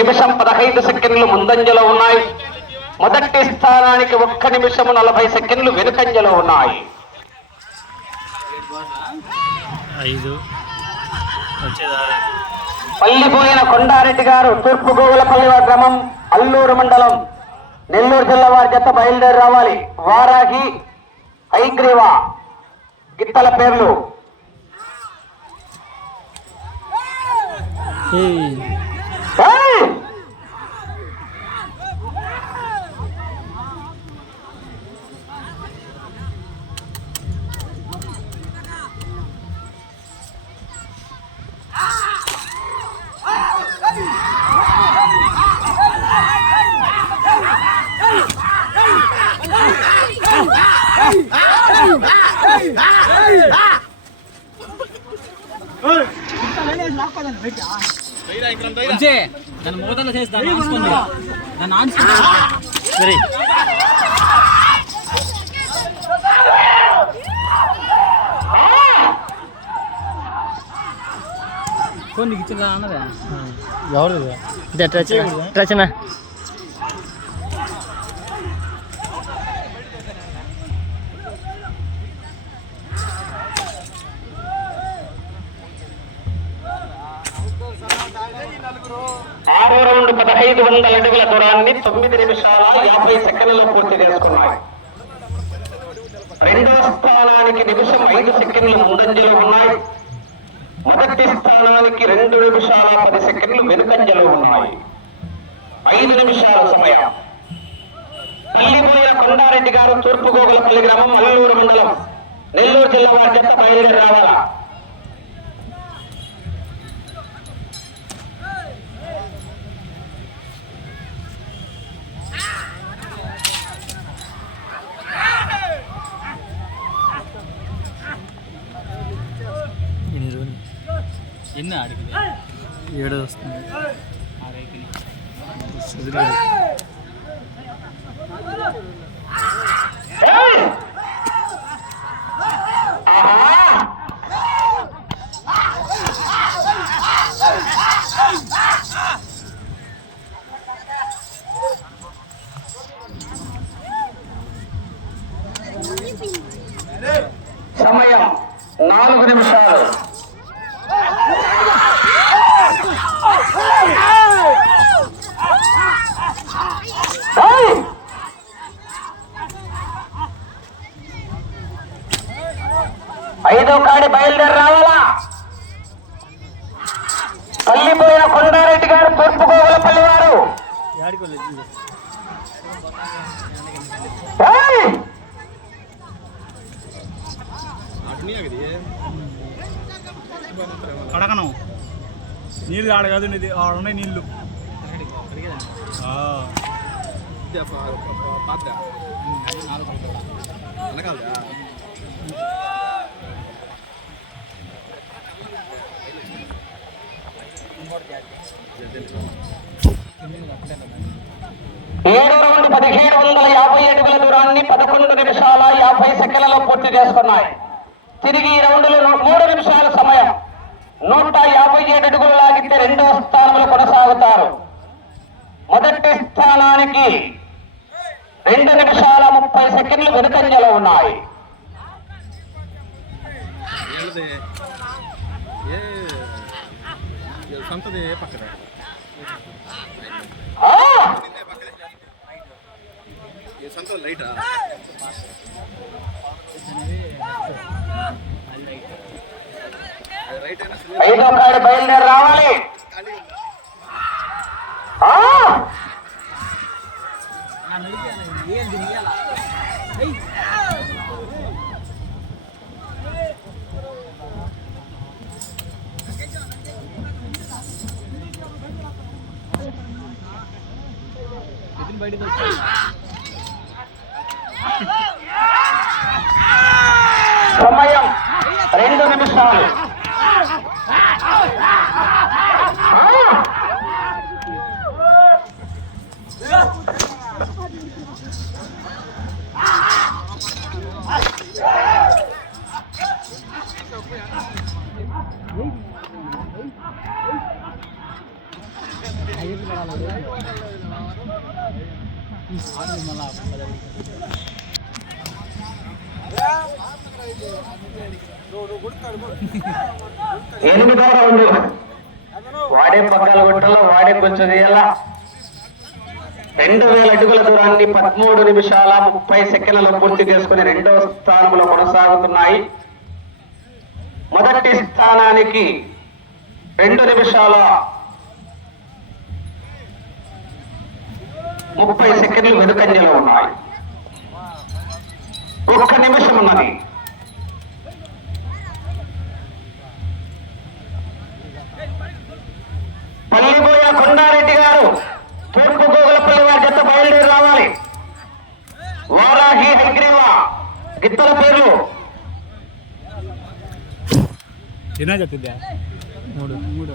నిమిషం పదహైదు సెకండ్లు ముందంజలో ఉన్నాయి. మొదటి స్థానానికి ఒక్క నిమిషం నలభై సెకండ్లు వెనుకంజలో ఉన్నాయి. పల్లిపోయిన కొండారెడ్డి గారు తూర్పు గోగులపల్లి గ్రామం అల్లూరు మండలం నెల్లూరు జిల్లా వారి జత బయలుదేరి రావాలి. వారాహి ఐగ్రీవ గిత్తల పేర్లు. నన్ను మూతలు చేసి దాన్ని ఆన్చుకుంది నన్ను ఆన్చుకుంది సరే. అన్నదా ఎవరు రచన. ఆరో రౌండ్ పదహైదు వందల అడుగుల దూరాన్ని తొమ్మిది నిమిషాల యాభై సెకండ్లలో పూర్తి చేసుకున్నాయి. రెండో స్థానానికి నిమిషం ఐదు సెకండ్లు ముందంజలో ఉన్నాయి. మొదటి స్థానానికి రెండు నిమిషాల పది సెకండ్లు వెనుకంజలో ఉన్నాయి. ఐదు నిమిషాల సమయం. పల్లిపోయిన కొండారెడ్డి గారు తూర్పు గోగులపల్లి గ్రామం అల్లూరు మండలం. నెల్లూరు జిల్లా వారి జత బయలుదేరి రావాలా? ఎన్ని అడిగింది ఏడో వస్తుంది ఆరైకి సుధీర్ సమయం నాలుగు నిమిషాలు ఐదో కాడి బయలుదేరి రావాలా? పల్లిపోయిన కొండారెడ్డి గారు తూర్పు గోగులపల్లి వారు. నీళ్ళు ఆడ కాదు ఇది ఆడ ఉన్నాయి నీళ్ళు. ఆ. ఏడు రౌండ్ పదిహేడు వందల యాభై అడుగుల దూరాన్ని పదకొండు నిమిషాల యాభై సెకండ్లలో పూర్తి చేసుకున్నాయి. తిరిగి ఈ రౌండ్లో మూడు నిమిషాల సమయం. నూట యాభై ఏడు అడుగులు లాగితే రెండవ స్థానంలో కొనసాగుతారు. మొదటి స్థానానికి రెండు నిమిషాల ముప్పై సెకండ్లు వెనుకంజలో ఉన్నాయి. సంతది లైటా? ఐదో కాడి బయలుదేరి రావాలి. బయటకు సమయం రెండు నిమిషాలు. ఎనిమిదో రౌండ్. వాడే పక్కల గుట్టలో వాడే కొంచెం తీయాలా రెండు వేల అడుగుల దూరాన్ని పదమూడు నిమిషాల ముప్పై సెకండ్లలో పూర్తి చేసుకుని రెండవ స్థానంలో కొనసాగుతున్నాయి. మొదటి స్థానానికి రెండు నిమిషాల ముప్పై సెకండ్లు వెనుకంజలో ఉన్నాయి ఒక్క నిమిషం ఉన్నది పల్లిపోయ కొండారెడ్డి గారు తూర్పు గోగులపల్లి వారి జత బయలుదేరి రావాలి వారాహి హైగ్రీవ గిత్తల పేర్లు ఎన్నో చెప్తుందా మూడు మూడు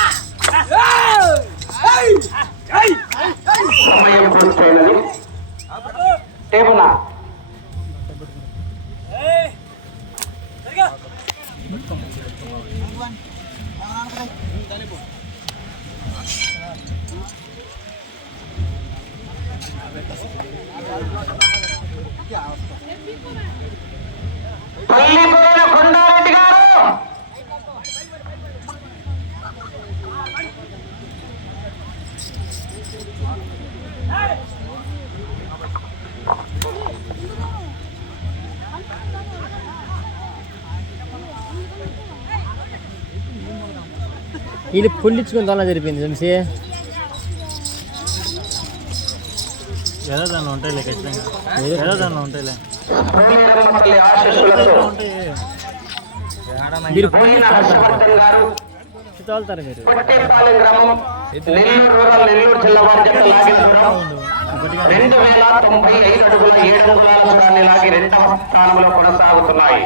పల్లిపోయిన కొండారెడ్డి వీళ్ళు పుల్లించుకుని తొల జరిపింది చూసి ఏదో దానిలో ఉంటాయిలే ఖచ్చితంగా. ఏదో దానిలో ఉంటాయిలే. పోలీరమ్మపల్లి ఆశీస్సులతో మీరు తోలుతారు మీరు. నెల్లూరు రూరల్ నెల్లూరు జిల్లా వారి రెండు వేల తొంభై ఐదు అడుగుల ఏడు అంగుళాల దూరాన్ని లాగి రెండవ స్థానంలో కొనసాగుతున్నాయి.